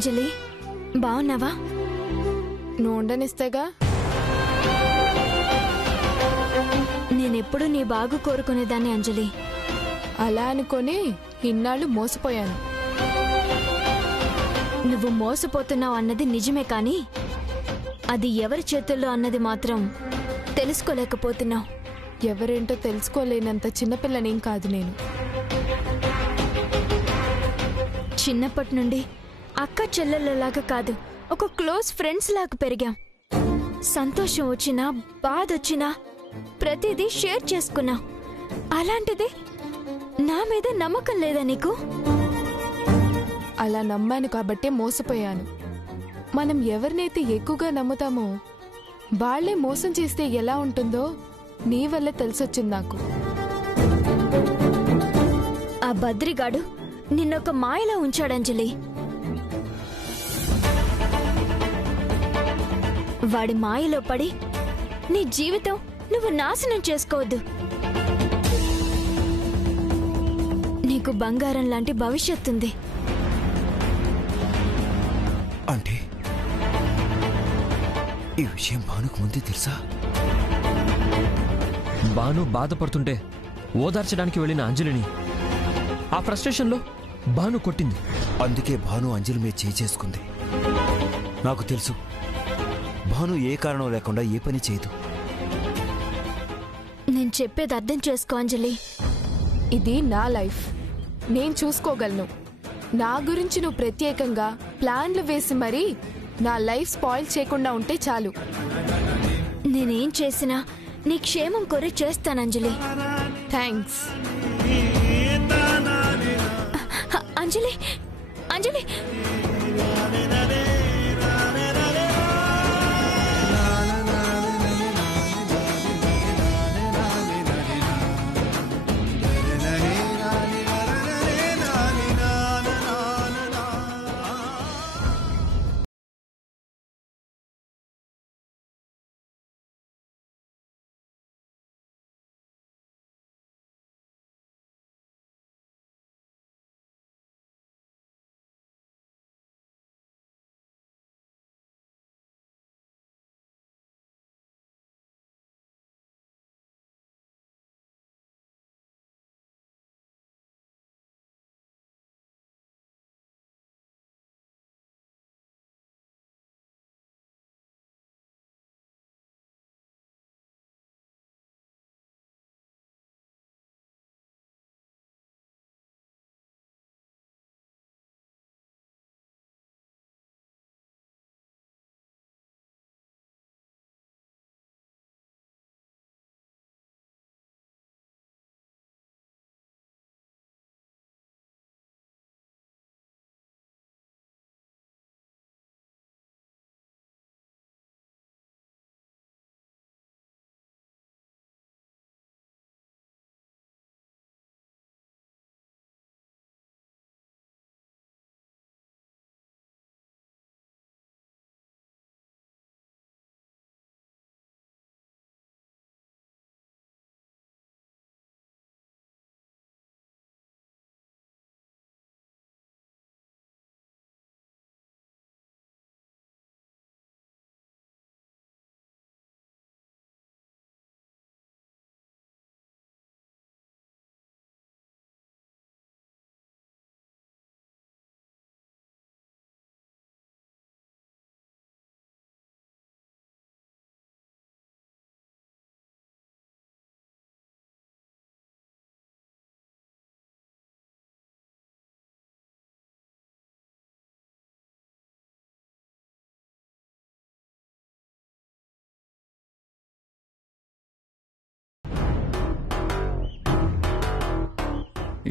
అంజలి, బావున్నావా? నువ్వు ఉండనిస్తేగా. నేనెప్పుడు నీ బాగు కోరుకునేదాన్ని అంజలి. అలా అనుకొని ఇన్నాళ్ళు మోసపోయాను. నువ్వు మోసపోతున్నావు అన్నది నిజమే, కానీ అది ఎవరి చేతుల్లో అన్నది మాత్రం తెలుసుకోలేకపోతున్నావు. ఎవరేంటో తెలుసుకోలేనంత చిన్నపిల్లనేం కాదు నేను. చిన్నప్పటి నుండి అక్క చెల్లెళ్ళలాగా కాదు, ఒక క్లోజ్ ఫ్రెండ్స్ లాగా పెరిగాం. సంతోషం వచ్చినా బాధ వచ్చినా ప్రతిదీ షేర్ చేసుకున్నా. అలాంటిది నా మీద నమ్మకం లేదా నీకు? అలా నమ్మాను కాబట్టే మోసపోయాను. మనం ఎవరినైతే ఎక్కువగా నమ్ముతామో వాళ్లే మోసం చేస్తే ఎలా ఉంటుందో నీ వల్ల తెలిసొచ్చింది నాకు. ఆ బద్రిగాడు నిన్నొక మాయలో ఉంచాడంజలి. వాడి మాయలో పడి నీ జీవితం నువ్వు నాశనం చేసుకోవద్దు. నీకు బంగారం లాంటి భవిష్యత్తుంది. అంటే ఈ విషయం భానుకు ముందే తెలుసా? భాను బాధపడుతుంటే ఓదార్చడానికి వెళ్ళిన అంజలిని ఆ ఫ్రస్ట్రేషన్లో భాను కొట్టింది. అందుకే భాను అంజలి మీద చేసుకుంది. నాకు తెలుసు భాను ఏ కారణం లేకుండా ఏ పని చేయదు. నేను చెప్పేది అర్థం చేసుకో అంజలి. ఇది నా లైఫ్, నేను చూసుకోగలను. నా గురించి నువ్వు ప్రత్యేకంగా ప్లాన్లు వేసి మరీ నా లైఫ్ స్పాయిల్ చేయకుండా ఉంటే చాలు. నేనేం చేసినా నీ క్షేమం కోరి చేస్తానంజలి. థ్యాంక్స్. అంజలి, అంజలి,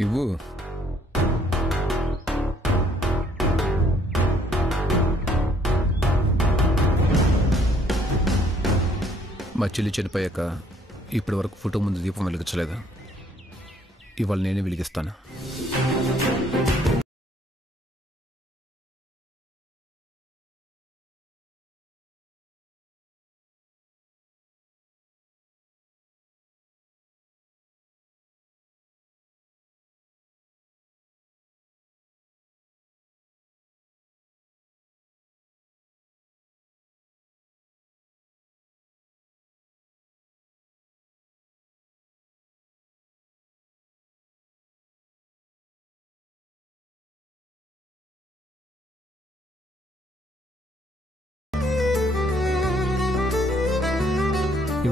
ఇవ్వు. మా చెల్లి చనిపోయాక ఇప్పటి వరకు ఫోటో ముందు దీపం వెలిగించలేదా? ఇవాళ నేనే వెలిగిస్తాను.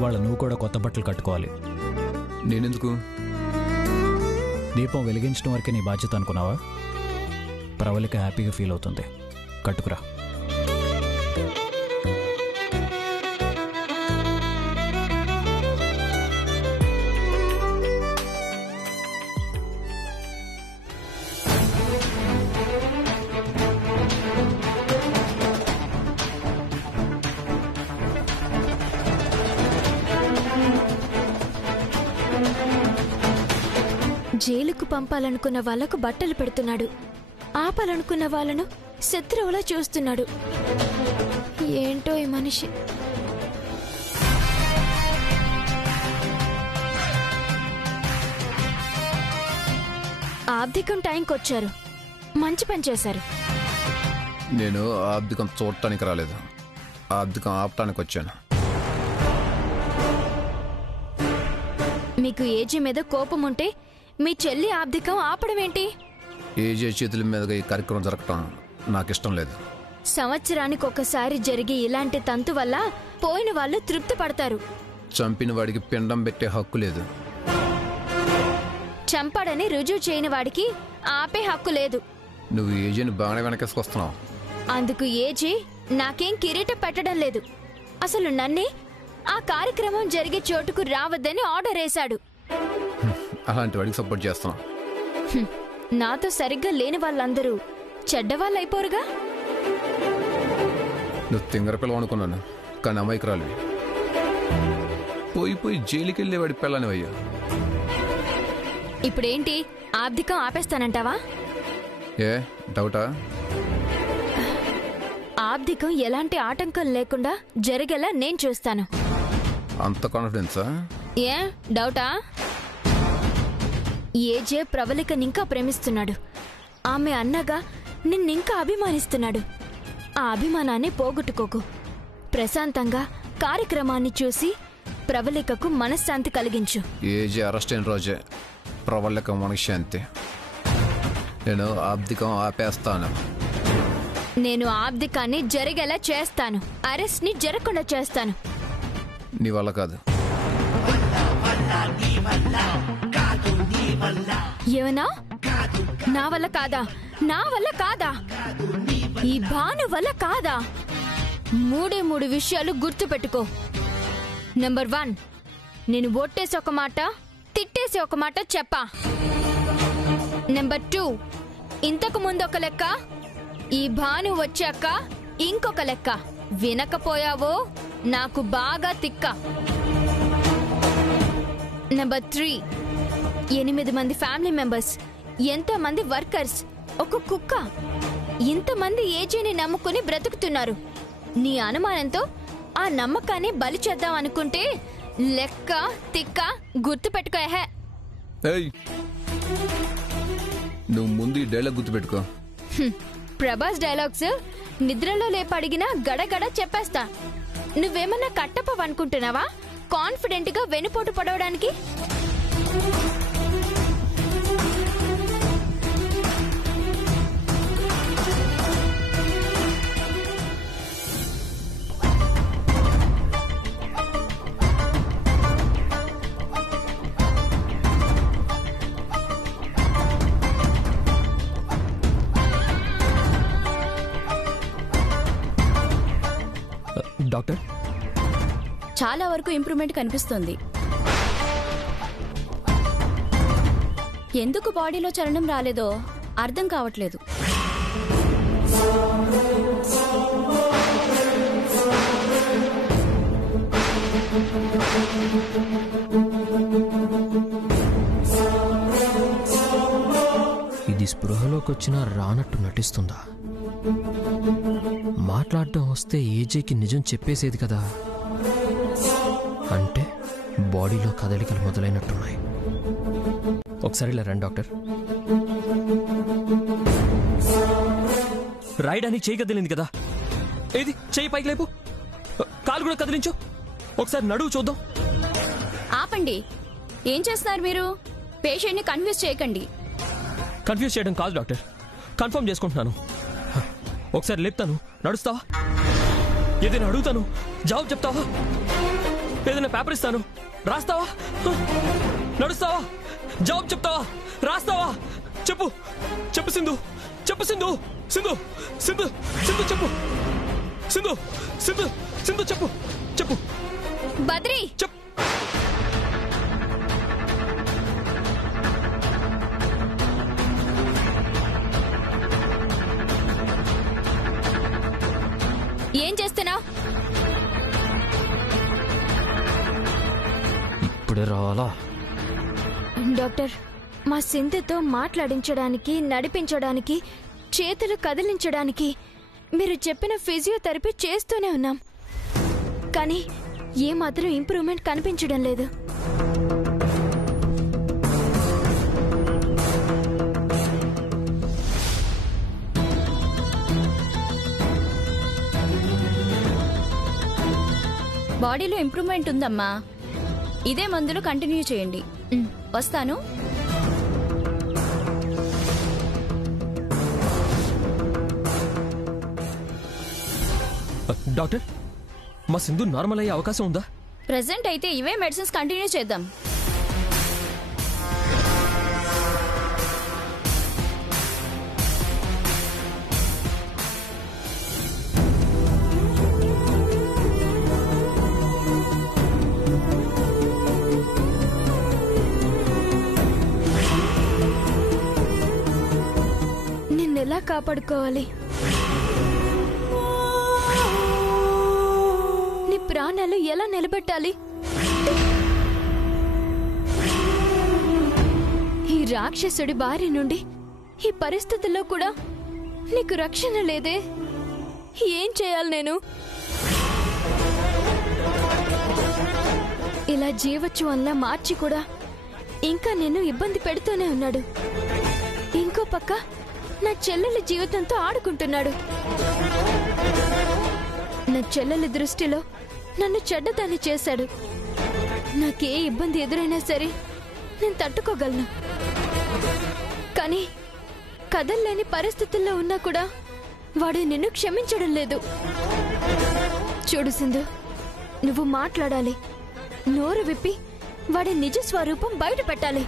ఇవాళ నువ్వు కూడా కొత్త బట్టలు కట్టుకోవాలి. నేనెందుకు? దీపం వెలిగించడం వరకే నీ బాధ్యత అనుకున్నావా? ప్రవళిక హ్యాపీగా ఫీల్ అవుతుంది. కట్టుకురా. జైలుకు పంపాలనుకున్న వాళ్లకు బట్టలు పెడుతున్నాడు, ఆపాలనుకున్న వాళ్ళను శత్రువులా చూస్తున్నాడు. ఏంటో ఈ మనిషి. ఆబ్దికం టైంకి వచ్చారు, మంచి పని చేశారు. నేను ఆబ్దికం చూడటానికి రాలేదు, ఆబ్దికం ఆపటానికి వచ్చాను. మీకు ఏజీ మీద కోపం ఉంటే మీ చెల్లి ఆబ్దికం ఆపడం ఏంటి? ఏజే చేతుల మీదుగా ఈ కార్యక్రమం జరగటం నాకు ఇష్టం లేదు. సంవత్సరానికి ఒకసారి జరిగే ఇలాంటి తంతు వల్ల పోయిన వాళ్ళు తృప్తి పడతారు. చంపిన వాడికి పిండం పెట్టే హక్కు లేదు. చంపాడని రుజువు చేయని వాడికి ఆపే హక్కు లేదు. నువ్వు ఏజేని బాగానే వెనకేసుకొస్తున్నావు. అందుకు ఏజీ నాకేం కిరీటం పెట్టడం లేదు. అసలు నన్నే ఆ కార్యక్రమం జరిగే చోటుకు రావద్దని ఆర్డర్ వేశాడు. అలాంటి వాడికి సపోర్ట్ చేస్తున్నావు. నాతో సరిగ్గా లేని వాళ్ళందరూ చెడ్డవాళ్ళు అయిపోరుగా. నువ్వు తింగర పిల్లవ అనుకున్నాను, కానీ అమాయకురాలివి. పోయి పోయి జైలుకి వెళ్ళేవాడి పిల్లనివయ్యా. ఇప్పుడేంటి, ఆబ్దికం ఆపేస్తానంటావా? ఏ డౌటా? ఆబ్దికం ఎలాంటి ఆటంకం లేకుండా జరిగేలా నేను చూస్తాను. అంత కాన్ఫిడెన్సా? ఏ డౌటా? ఏజే ప్రవళికనింకా ప్రేమిస్తున్నాడు. ఆమె అన్నగా నిన్నింకా అభిమానిస్తున్నాడు. ఆ అభిమానాన్ని పోగొట్టుకోకు. ప్రశాంతంగా కార్యక్రమాన్ని చూసి ప్రవళికకు మనశ్శాంతి కలిగించు. ఏజే అరెస్ట్ అయిన రోజే ప్రవళిక మనశ్శాంతి. నేను ఆబ్దికం ఆపేస్తాను. నేను ఆబ్దికాన్ని జరిగేలా చేస్తాను, అరెస్ట్ ని జరగకుండా చేస్తాను. నీ వల్ల కాదు. ఏమన్నా? నా వల్ల కాదా? నా వల్ల కాదా? ఈ భాను వల్ల కాదా? మూడే 3 విషయాలు గుర్తు పెట్టుకో. నెంబర్ 1, నేను ఒట్టేసి ఒక మాట, తిట్టేసి ఒక మాట చెప్పా. నెంబర్ 2, ఇంతకు ముందు ఒక లెక్క, ఈ భాను వచ్చాక ఇంకొక లెక్క. వినకపోయావో నాకు బాగా తిక్క. నెంబర్ 3, 8 మంది ఫ్యామిలీ మెంబర్స్, ఎంతమంది వర్కర్స్, ఒక కుక్క, ఇంతమంది ఏజీని నమ్ముకుని బ్రతుకుతున్నారు. నీ అనుమానంతో ఆ నమ్మకాన్ని బలి చేద్దాం అనుకుంటే లెక్క తిక్క గుర్తు పెట్టుకోహే. నువ్వు ముందు ఈ డైలాగ్ గుర్తుపెట్టుకో. ప్రభాస్ డైలాగ్స్ నిద్రలో లేపడిగినా గడగడ చెప్పేస్తా. నువ్వేమన్నా కట్టపవనుకుంటున్నావా కాన్ఫిడెంట్ గా వెనుపోటు పడవడానికి? డాక్టర్, చాలా వరకు ఇంప్రూవ్మెంట్ కనిపిస్తుంది. ఎందుకు బాడీలో చలనం రాలేదో అర్థం కావట్లేదు. ఇది స్పృహలోకి వచ్చినా రానట్టు నటిస్తుందా? మాట్లాడటం వస్తే ఏజేకి నిజం చెప్పేసేది కదా. అంటే బాడీలో కదలికలు మొదలైనట్టున్నాయి. ఒకసారి ఇలా రండి డాక్టర్. రాయడానికి చేయి కదిలింది కదా, ఏది చేయి పైకి లేపు, కాలు కూడా కదిలించు, ఒకసారి నడువు చూద్దాం. ఆపండి, ఏం చేస్తున్నారు మీరు? పేషెంట్ ని కన్ఫ్యూజ్ చేయకండి. కన్ఫ్యూజ్ చేయడం కాదు డాక్టర్, కన్ఫర్మ్ చేసుకుంటున్నాను. ఒకసారి లేపుతాను, నడుస్తావా? ఏదైనా అడుగుతాను, జవాబు చెప్తావా? ఏదైనా పేపర్ ఇస్తాను, రాస్తావా? నడుస్తావా? జవాబు చెప్తావా? రాస్తావా? చెప్పు చెప్పు సింధు, చెప్పు సింధు, సింధు సింధు సింధు చెప్పు, సింధు సింధు సింధు చెప్పు చెప్పు. బద్రి చెప్పు. ఏం చేస్తున్నావు? ఇప్పుడే రావాలా? డాక్టర్, మా సింధుతో మాట్లాడించడానికి, నడిపించడానికి, చేతులు కదిలించడానికి మీరు చెప్పిన ఫిజియోథెరపీ చేస్తూనే ఉన్నాం. కానీ ఏమాత్రం ఇంప్రూవ్మెంట్ కనిపించడం లేదు. బాడీలో ఇంప్రూవ్మెంట్ ఉందమ్మా. ఇదే మందులు కంటిన్యూ చేయండి. వస్తాను. డాక్టర్, మా సింధు నార్మల్ అయ్యే అవకాశం ఉందా? ప్రెసెంట్ అయితే ఇవే మెడిసిన్స్ కంటిన్యూ చేద్దాం. నిన్నెలా కాపాడుకోవాలి? నీ ప్రాణాలు ఎలా నిలబెట్టాలి? ఈ రాక్షసుడి బారి నుండి ఈ పరిస్థితుల్లో కూడా నీకు రక్షణ లేదే. ఏం చేయాలి నేను? ఇలా జీవోత్సవంలా మార్చి కూడా ఇంకా నేను ఇబ్బంది పెడుతూనే ఉన్నాడు. ఇంకో పక్క నా చెల్లెలి జీవితంతో ఆడుకుంటున్నాడు. నా చెల్లెలి దృష్టిలో నన్ను చెడ్డదాన్ని చేశాడు. నాకే ఇబ్బంది ఎదురైనా సరే నేను తట్టుకోగలను. కానీ కదల్లేని పరిస్థితుల్లో ఉన్నా కూడా వాడు నిన్ను క్షమించడం లేదు. చూడు సింధు, నువ్వు మాట్లాడాలి. నోరు విప్పి వాడి నిజ స్వరూపం బయట పెట్టాలి.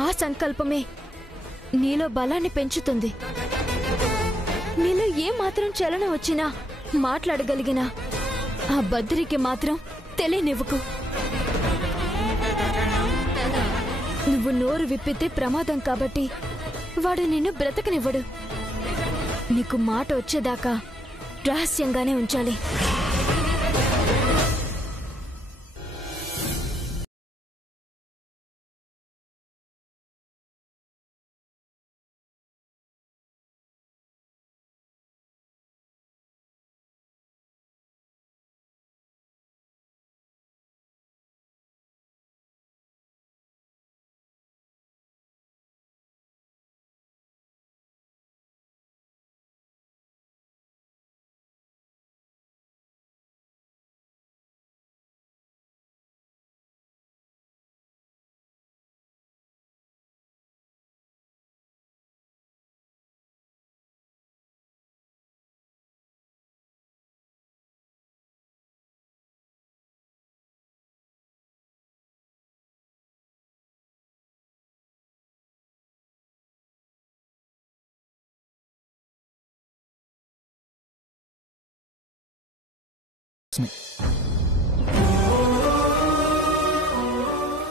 ఆ సంకల్పమే నీలో బలాన్ని పెంచుతుంది. నీలో ఏ మాత్రం చలనం వచ్చినా మాట్లాడగలిగినా ఆ బద్రికి మాత్రం తెలియనివ్వకు. నువ్వు నోరు విప్పితే ప్రమాదం కాబట్టి వాడు నిన్ను బ్రతకనివ్వడు. నీకు మాట వచ్చేదాకా రహస్యంగానే ఉంచాలి.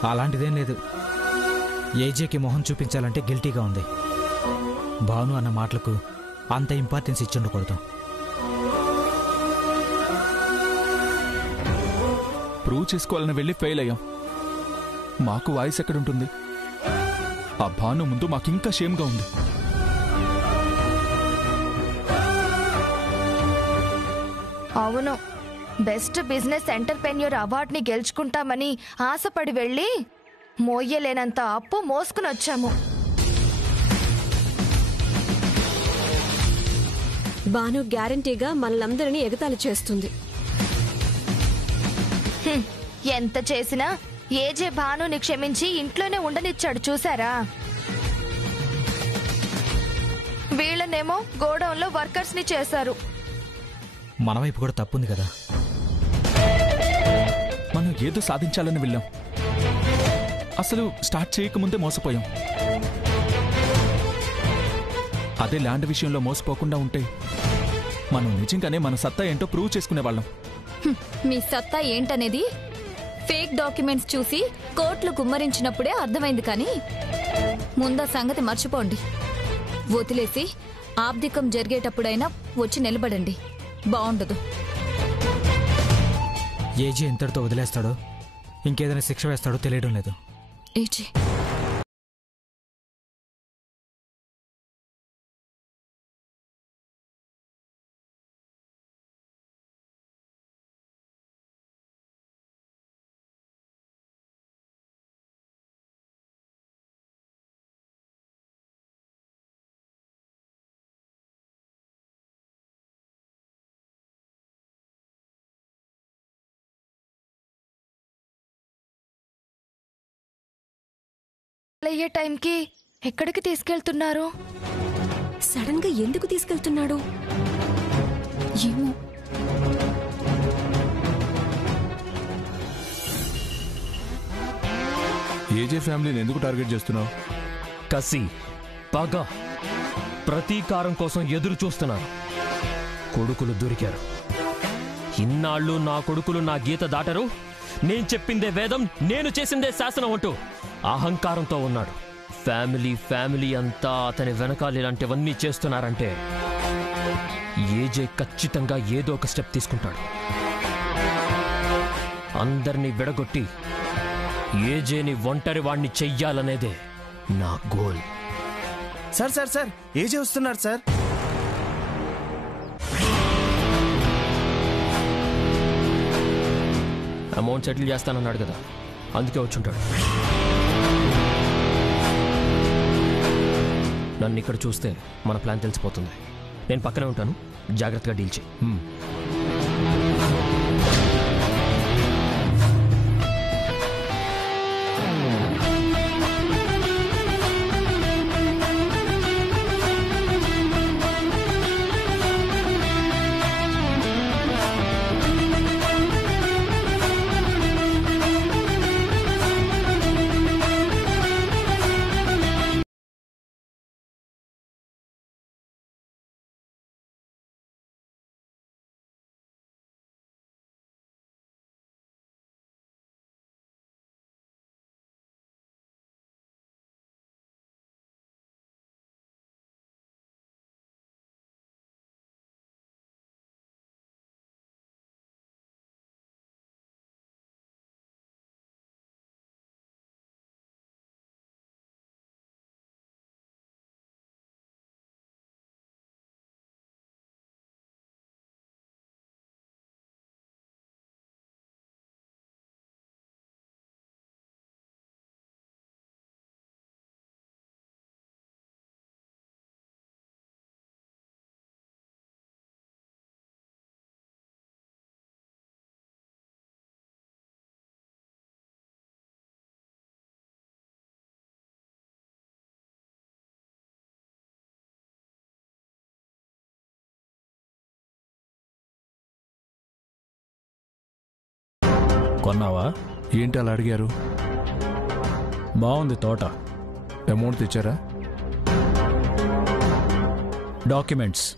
అలాంటిదేం లేదు. ఏజేకి మొహం చూపించాలంటే గిల్టీగా ఉంది. భాను అన్న మాటలకు అంత ఇంపార్టెన్స్ ఇచ్చుండకూడదు. ప్రూవ్ చేసుకోవాలని వెళ్ళి ఫెయిల్ అయ్యాం. మాకు వాయిస్ ఎక్కడుంటుంది? ఆ భాను ముందు మాకింకా షేమ్గా ఉంది. అవును, బెస్ట్ బిజినెస్ ఎంటర్‌ప్రెన్యూర్ అవార్డుని గెలుచుకుంటామని ఆశపడి వెళ్ళి మోయలేనంత అప్పు మోసుకుని వచ్చాము. భాను గ్యారంటీగా మనలందరినీ ఎగతాళి చేస్తుంది. ఎంత చేసినా ఏజే భానుని క్షమించి ఇంట్లోనే ఉండనిచ్చాడు చూసారా. వీళ్ళనేమో గోడౌన్లో వర్కర్స్ ని చేశారు. మన వైపు కూడా తప్పుంది కదా. మనం ఏదో సాధించాలని వెళ్ళాం, అసలు స్టార్ట్ చేయకముందే మోసపోయాం. అదే ల్యాండ్ విషయంలో మోసపోకుండా ఉంటే మనం నిజంగానే మన సత్తా ఏంటో ప్రూవ్ చేసుకునేవాళ్ళం. మీ సత్తా ఏంటనేది ఫేక్ డాక్యుమెంట్స్ చూసి కోర్టులు కుమ్మరించినప్పుడే అర్థమైంది. కానీ ముందా సంగతి మర్చిపోండి. వదిలేసి ఆబ్దికం జరిగేటప్పుడైనా వచ్చి నిలబడండి. బాగుండదు. ఏజీ ఎంతటితో వదిలేస్తాడో ఇంకేదైనా శిక్ష వేస్తాడో తెలియడం లేదు. ఏజీ అయ్యే టైంకి ఎక్కడికి తీసుకెళ్తున్నారు? సడన్ గా ఎందుకు తీసుకెళ్తున్నాడు? ఏమో. ఏజే ఫ్యామిలీని ఎందుకు టార్గెట్ చేస్తున్నావు? కసి, పగ, ప్రతీకారం కోసం ఎదురు చూస్తున్నారు. కొడుకులు దొరికారు. ఇన్నాళ్ళు నా కొడుకులు నా గీత దాటరు, నేను చెప్పిందే వేదం, నేను చేసిందే శాసనం అంటూ అహంకారంతో ఉన్నాడు. ఫ్యామిలీ అంతా అతని వెనకాల ఇలాంటివన్నీ చేస్తున్నారంటే ఏజే ఖచ్చితంగా ఏదో ఒక స్టెప్ తీసుకుంటాడు. అందరినీ విడగొట్టి ఏజేని ఒంటరి వాణ్ణి చెయ్యాలనేదే నా గోల్. సార్ సార్ సార్ ఏజే వస్తున్నారు సార్. అమౌంట్ సెటిల్ చేస్తానన్నాడు కదా, అందుకే వచ్చుంటాడు. నన్ను ఇక్కడ చూస్తే మన ప్లాన్ తెలిసిపోతుంది. నేను పక్కనే ఉంటాను, జాగ్రత్తగా డీల్ చేయి. కొన్నావా? ఏంటి అలా అడిగారు? బాగుంది తోట. అమౌంట్ తెచ్చారా? డాక్యుమెంట్స్.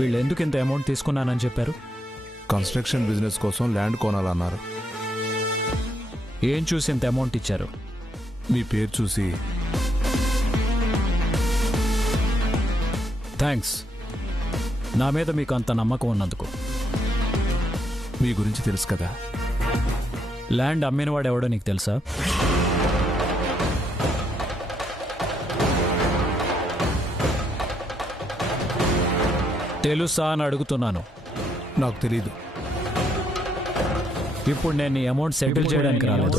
వీళ్ళు ఎందుకు ఇంత అమౌంట్ తీసుకున్నానని చెప్పారు? కన్స్ట్రక్షన్ బిజినెస్ కోసం ల్యాండ్ కొనాలన్నారు. ఏం చూసి ఇంత అమౌంట్ ఇచ్చారు? మీ పేరు చూసి. థ్యాంక్స్, నా మీద మీకు అంత నమ్మకం ఉన్నందుకు. మీ గురించి తెలుసు కదా. ల్యాండ్ అమ్మినవాడు ఎవడో నీకు తెలుసా? తెలుసా అని అడుగుతున్నాను. నాకు తెలీదు. ఇప్పుడు నేను ఈ అమౌంట్ సెటిల్ చేయడానికి రాలేదు.